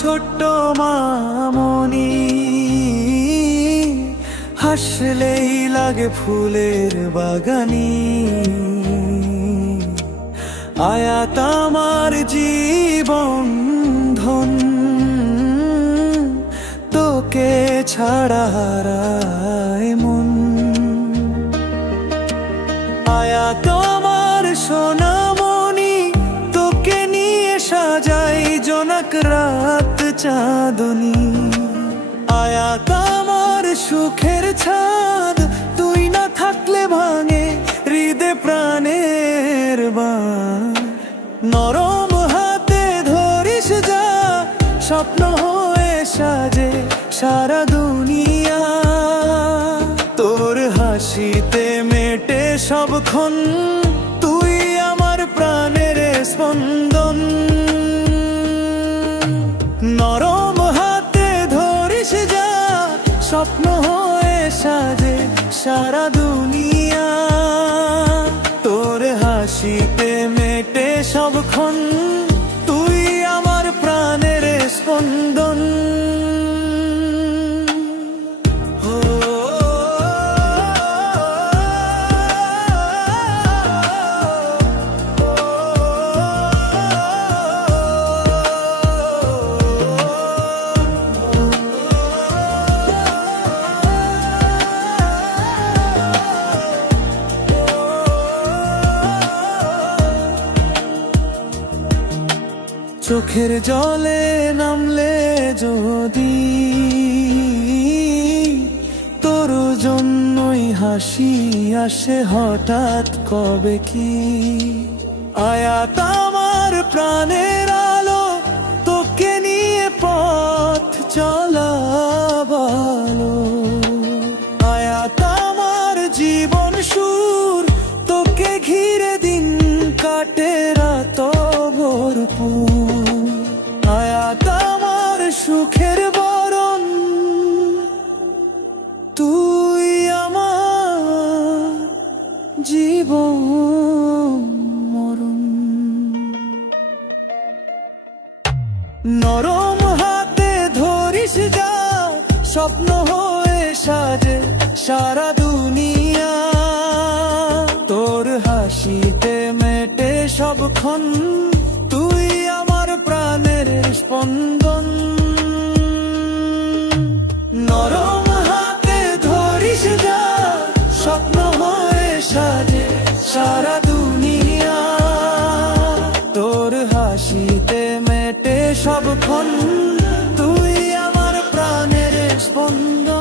ছোট্ট মামনি, হাসলেই লাগে ফুলের বাগানি। আয়াত আমার জীবন ধন, তোকে ছাড়া হারায় মন। আয়াত আমার সোনামণি, তোকে নিয়ে সাজাই জোনাক রাত চাঁদনী। আয়াত আমার সুখের ছাদ, তুই না থাকলে ভাঙে হৃদে প্রাণের বাঁধ। নরম হাতে ধরিস যা, স্বপ্ন হয়ে সাজে সারা দুনিয়া। তোর হাসিতে মেটে সবক্ষণ, তুই আমার প্রাণের স্পন্দন। নরম হাতে ধরিস যা, স্বপ্ন হয়ে সাজে সারা দুনিয়া। তোর হাসিতে মেটে সবক্ষণ, তুই আমার প্রাণের স্পন্দন। চোখের জলে নামলে যদি, তোর জন্যই হাসি আসে হঠাৎ কবে কি। আয়াত আমার প্রাণের আলো, তোকে নিয়ে পথ চলা ভালো। আয়াত আমার জীবন সুর, তোকে ঘিরে দিন কাটে রাত ভরপুর। আয়াত আমার সুখের বরণ, তুই আমার জীবন মরণ। নরম হাতে ধরিস যা, স্বপ্ন হয়ে সাজে সারা দুনিয়া। তোর হাসিতে মেটে সবক্ষণ, তুই আমার প্রাণের স্পন্দন। নরম হাতে ধরিস যা, স্বপ্ন হয়ে সাজে সারা দুনিয়া। তোর হাসিতে মেটে সবক্ষণ, তুই আমার প্রাণের স্পন্দন।